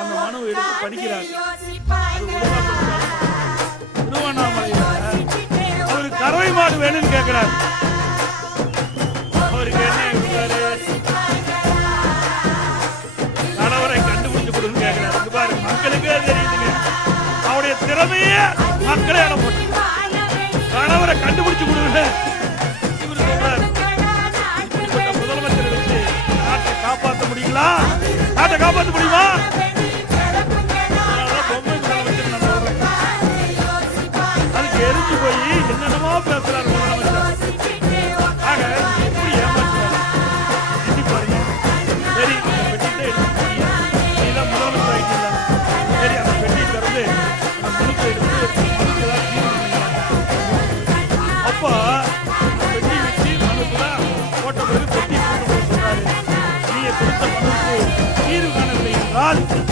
அந்த மனுவை எடுத்து படிக்கிறார். திருவண்ணாமலையில அவரு கறவை மாடு வேணும்னு கேட்கிறார். அவருக்கு என்ன கணவரை கண்டுபிடிச்சு கொடுன்னு கேட்கிறார். பாரு, மக்களுக்கே தெரியுதுங்க அவருடைய திறமையே. மக்களே இடம் போட்டு கணவரை கண்டுபிடிச்சு கொடுங்க. இவர் சொல்றார், இப்படிப்பட்ட முதலமைச்சரை வச்சு நாட்டை காப்பாற்ற முடியுங்களா? நாட்டை காப்பாற்ற முடியுமா? பொம்மை முதலமைச்சர் நான் சொல்றேன். அதுக்கு எரிஞ்சு போய் என்னென்னமோ பேசுறாரு முதலமைச்சர். ஆக எப்படி ஏமாற்றுறாரு எண்ணி பாருங்க. சரி, அந்த பெட்டியை எடுத்து நீதான் முதலமைச்சர் ஆகிட்டீங்களா? சரி, அந்த பெட்டியை திறந்து அந்த மனுத்தை எடுத்து மனுக்கெல்லாம் தீர்வு. அப்போ பெட்டி வச்சு மனுக்கெல்லாம் போட்ட பிறகு பெட்டி போட்டு சொல்றாரு, நீங்க கொடுத்த மனுக்கு தீர்வு காணவில்லை என்றால்